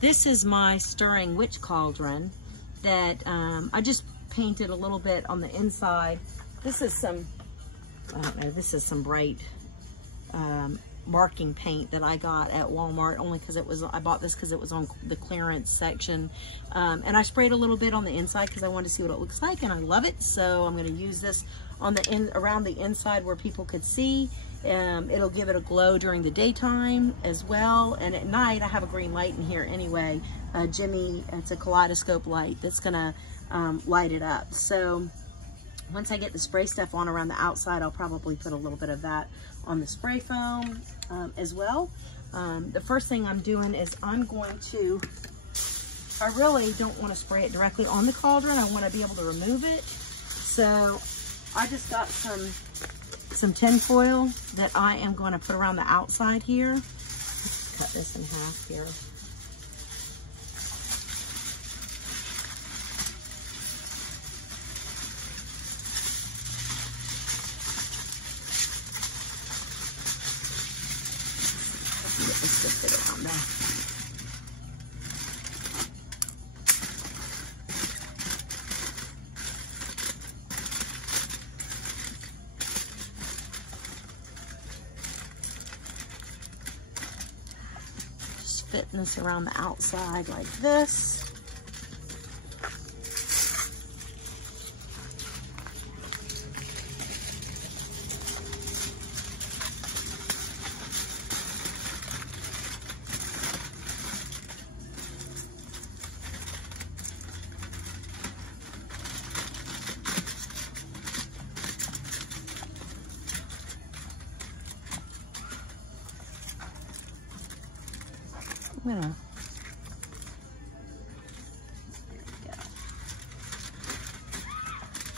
This is my stirring witch cauldron that I just painted a little bit on the inside. This is some, I don't know, this is some bright marking paint that I got at Walmart, only because it was, I bought this because it was on the clearance section. And I sprayed a little bit on the inside because I wanted to see what it looks like, and I love it. So I'm going to use this on the around the inside where people could see. It'll give it a glow during the daytime as well, and at night I have a green light in here anyway. Jimmy, it's a kaleidoscope light that's gonna light it up. So once I get the spray stuff on around the outside, I'll probably put a little bit of that on the spray foam as well. The first thing I'm doing is I'm going to, I really don't want to spray it directly on the cauldron. I want to be able to remove it. So I just got some tin foil that I am going to put around the outside here. Let's cut this in half here. Let's just get it around there. Fitting this around the outside like this. I'm gonna, there we go.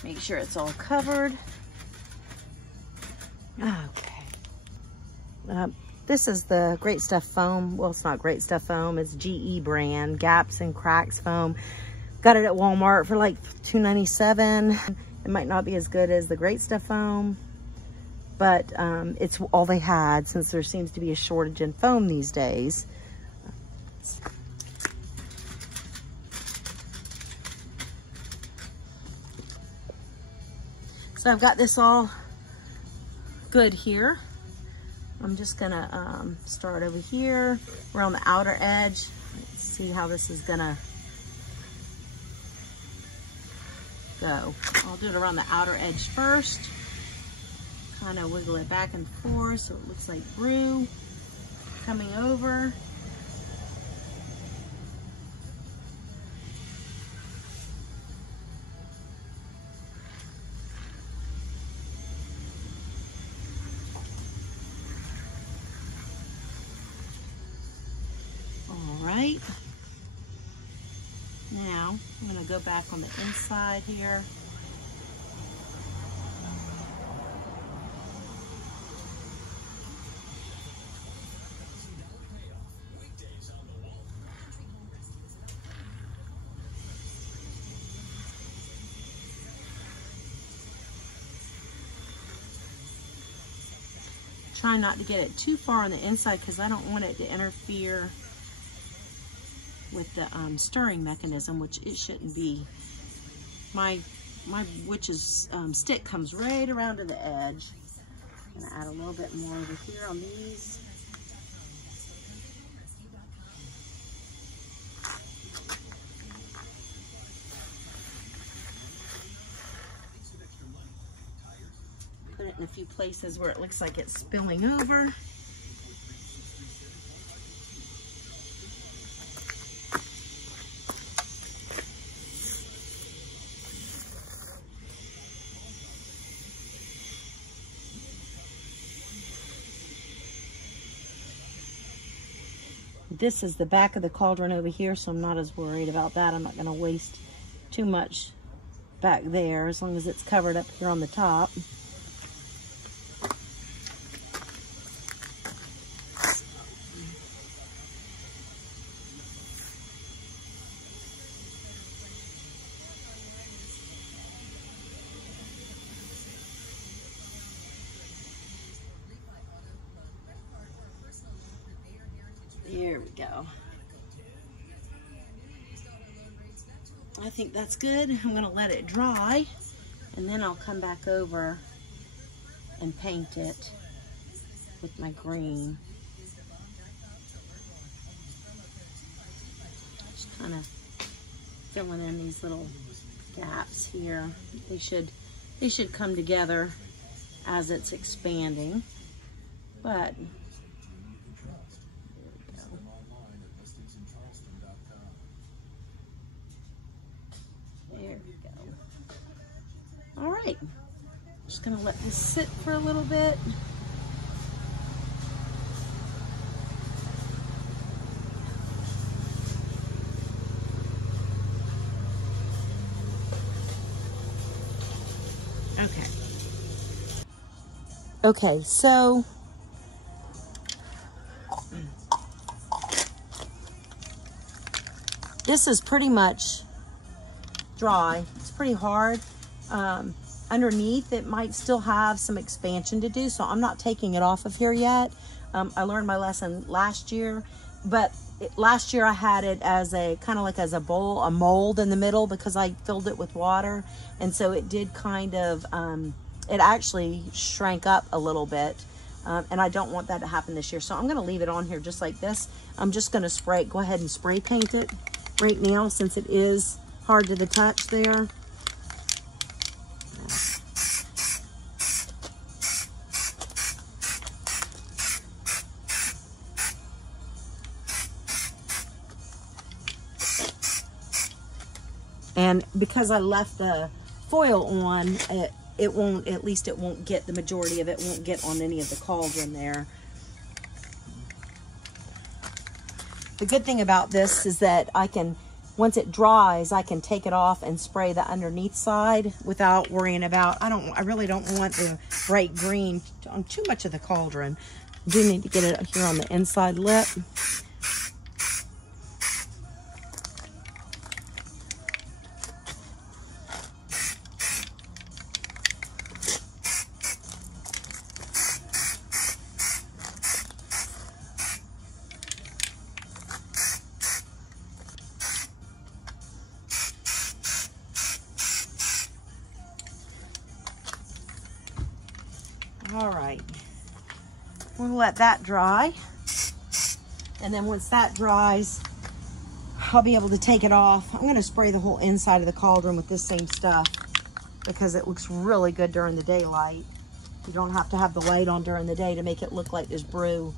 Make sure it's all covered. Okay. This is the Great Stuff foam. Well, it's not Great Stuff foam. It's GE brand, Gaps and Cracks foam. Got it at Walmart for like $2.97. It might not be as good as the Great Stuff foam, but it's all they had since there seems to be a shortage in foam these days. So I've got this all good here. I'm just gonna start over here around the outer edge. Let's see how this is gonna go. I'll do it around the outer edge first. Kind of wiggle it back and forth so it looks like brew coming over. Right. Now I'm going to go back on the inside here. Try not to get it too far on the inside because I don't want it to interfere with the stirring mechanism, which it shouldn't be. My witch's stick comes right around to the edge. I'm gonna add a little bit more over here on these. Put it in a few places where it looks like it's spilling over. This is the back of the cauldron over here, so I'm not as worried about that. I'm not going to waste too much back there as long as it's covered up here on the top. There we go. I think that's good. I'm gonna let it dry, and then I'll come back over and paint it with my green. Just kind of filling in these little gaps here. They should come together as it's expanding, but there we go. All right, just gonna let this sit for a little bit. Okay, so this is pretty much dry. It's pretty hard. Underneath, it might still have some expansion to do, so I'm not taking it off of here yet. I learned my lesson last year, but last year I had it as a kind of like as a bowl, a mold in the middle, because I filled it with water, and so it did kind of it actually shrank up a little bit, and I don't want that to happen this year, so I'm going to leave it on here just like this. I'm just going to go ahead and spray paint it right now, since it is hard to the touch there. And because I left the foil on, it won't, at least it won't get, the majority of it won't get on any of the cauldron there. The good thing about this is that I can, once it dries, I can take it off and spray the underneath side without worrying about, I really don't want the bright green on too much of the cauldron. I do need to get it here on the inside lip. All right, we'll let that dry, and then once that dries, I'll be able to take it off. I'm going to spray the whole inside of the cauldron with this same stuff because it looks really good during the daylight. You don't have to have the light on during the day to make it look like there's brew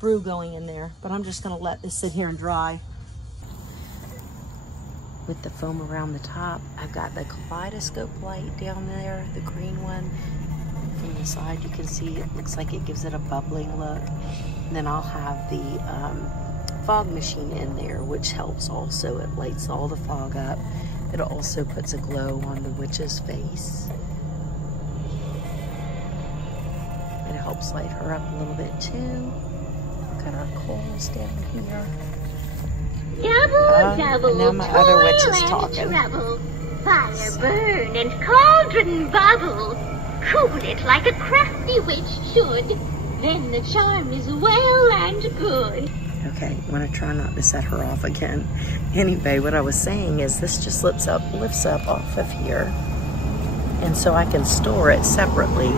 going in there, but I'm just going to let this sit here and dry. With the foam around the top, I've got the kaleidoscope light down there, the green one. From the side you can see it looks like it gives it a bubbling look. And then I'll have the fog machine in there, which helps also. It lights all the fog up. It also puts a glow on the witch's face. It helps light her up a little bit too. Got our coals down here. Double, double, and now my other witch is talking. Trouble. Fire burn and cauldron bubble. Cool it like a crafty witch should. Then the charm is well and good. Okay, I'm gonna try not to set her off again. Anyway, what I was saying is this just lifts up off of here. And so I can store it separately.